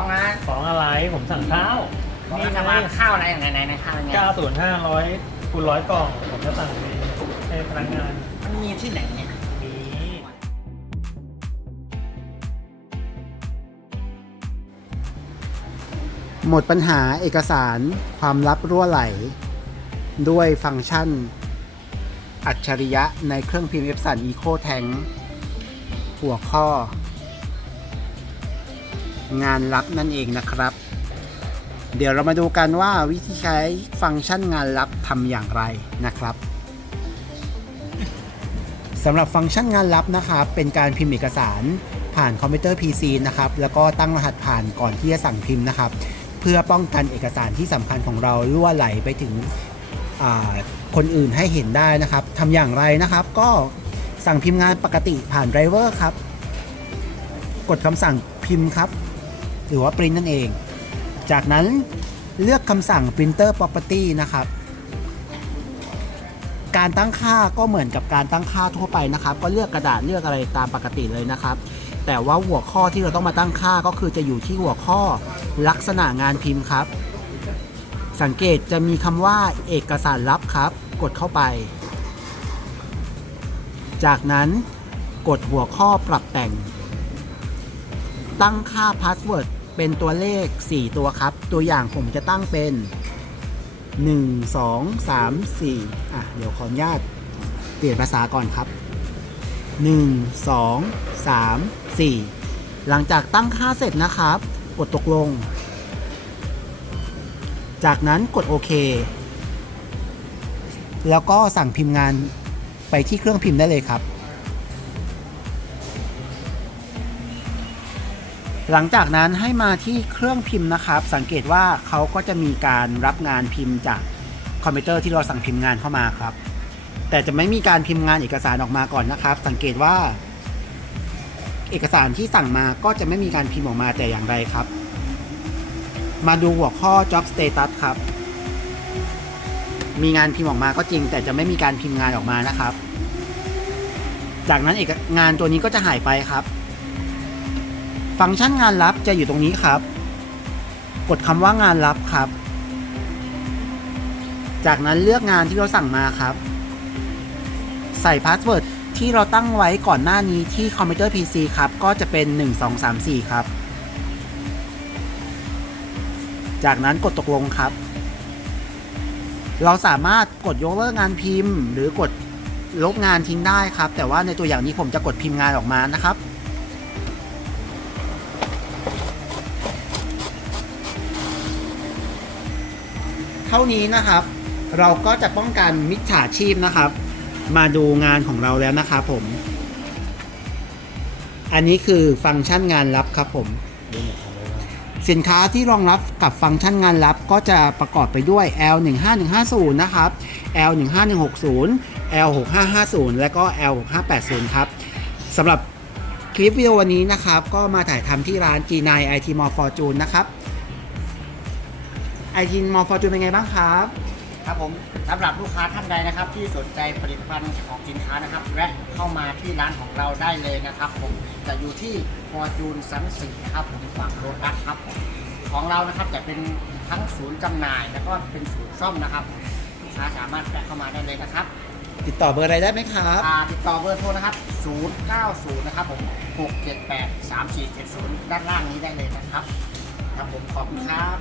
ฟ้องนะของอะไรผมสั่งข้าวของรัฐบาลข้าวอะไรอย่างไหนไหนไหนข้าวอะไรเงี้ยเก้าส่วนห้าร้อยคูณร้อยกล่อง ผมจะสั่งให้พนักงานมันมีที่ไหนเนี่ยมีหมดปัญหาเอกสารความลับรั่วไหล ด้วยฟังก์ชัน อัจฉริยะในเครื่องพิมพ์ Epson Eco Tank หัวข้อ งานลับนั่นเองนะครับ เดี๋ยวเรามาดูกันว่าวิธีใช้ฟังก์ชันงานลับทำอย่างไรนะครับสำหรับฟังก์ชันงานลับนะครับเป็นการพิมพ์เอกสารผ่านคอมพิวเตอร์ PC นะครับแล้วก็ตั้งรหัสผ่านก่อนที่จะสั่งพิมพ์นะครับ เพื่อป้องกันเอกสารที่สำคัญของเรารั่วไหลไปถึงคนอื่นให้เห็นได้นะครับทำอย่างไรนะครับ ก็สั่งพิมพ์งานปกติผ่านไดรเวอร์ครับ กดคำสั่งพิมพ์ครับ หรือว่า print นั่นเอง จากนั้นเลือกคำสั่ง printer property นะครับ การตั้งค่าก็เหมือนกับการตั้งค่าทั่วไปนะครับ ก็เลือกกระดาษเลือกอะไรตามปกติเลยนะครับ แต่ว่าหัวข้อที่เราต้องมาตั้งค่าก็คือจะอยู่ที่หัวข้อลักษณะงานพิมพ์ครับ สังเกตจะมีคำว่าเอกสารลับครับ กดเข้าไป จากนั้นกดหัวข้อปรับแต่ง ตั้งค่าพาสเวิร์ด เป็นตัวเลข 4 ตัวครับ ตัวอย่างผมจะตั้งเป็น 1 2 3 4 อะ เดี๋ยวขออนุญาตเปลี่ยนภาษาก่อนครับ 1 2 3 4 หลังจากตั้งค่าเสร็จนะครับ กดตกลง จากนั้นกดโอเค แล้วก็สั่งพิมพ์งานไปที่เครื่องพิมพ์ได้เลยครับ หลังจากนั้นให้มาที่เครื่องพิมพ์นะครับ สังเกตว่าเขาก็จะมีการรับงานพิมพ์จากคอมพิวเตอร์ที่เราสั่งพิมพ์งานเข้ามาครับ แต่จะไม่มีการพิมพ์งานเอกสารออกมาก่อนนะครับ สังเกตว่า เอกสารที่สั่งมาก็จะไม่มีการพิมพ์ออกมาแต่อย่างไรครับ มาดูหัวข้อ job status ครับ มีงานพิมพ์ออกมาก็จริง แต่จะไม่มีการพิมพ์งานออกมานะครับ จากนั้นเอกงานตัวนี้ก็จะหายไปครับ ฟังก์ชันงานลับจะอยู่ตรงนี้ครับ กดคำว่างานลับครับ จากนั้นเลือกงานที่เราสั่งมาครับ ใส่พาสเวิร์ดที่เราตั้งไว้ก่อนหน้านี้ที่คอมพิวเตอร์ PC ครับ ก็จะเป็น 1 2 3 4 ครับ จากนั้นกดตกลงครับ เราสามารถกดยกเลิกงานพิมพ์ หรือกดลบงานทิ้งได้ครับ แต่ว่าในตัวอย่างนี้ผมจะกดพิมพ์งานออกมานะครับ เท่านี้นะครับ เราก็จะป้องกันมิจฉาชีพนะครับ มาดูงานของเราแล้วนะครับผม อันนี้คือฟังก์ชันงานลับครับผมสินค้าที่รองรับกับฟังก์ชันงานลับก็จะประกอบไปด้วย L15150 นะครับ L15160 L6550 และก็ L6580 ครับสำหรับคลิปวิดีโอวันนี้นะครับ ก็มาถ่ายทำที่ร้าน G9 IT Mall Fortune นะครับ IT Mall Fortune เป็นไงบ้างครับ ครับผมสำหรับลูกค้าท่านใดนะครับ ที่สนใจผลิตภัณฑ์ของสินค้านะครับแวะเข้ามาที่ร้านของเราได้เลยนะครับผมจะอยู่ที่ฟอร์จูนซันสีนะครับผมฝั่งโรตัสครับผมของเรานะครับจะเป็นทั้งศูนย์จำหน่าย แล้วก็เป็นศูนย์ซ่อมนะครับลูกค้าสามารถแวะเข้ามาได้เลยนะครับติดต่อเบอร์อะไรได้ไหมครับ อ่าติดต่อเบอร์โทรนะครับ 090 นะครับผม 678 3470 ด้านล่างนี้ได้เลยนะครับ ครับผมขอบคุณครับ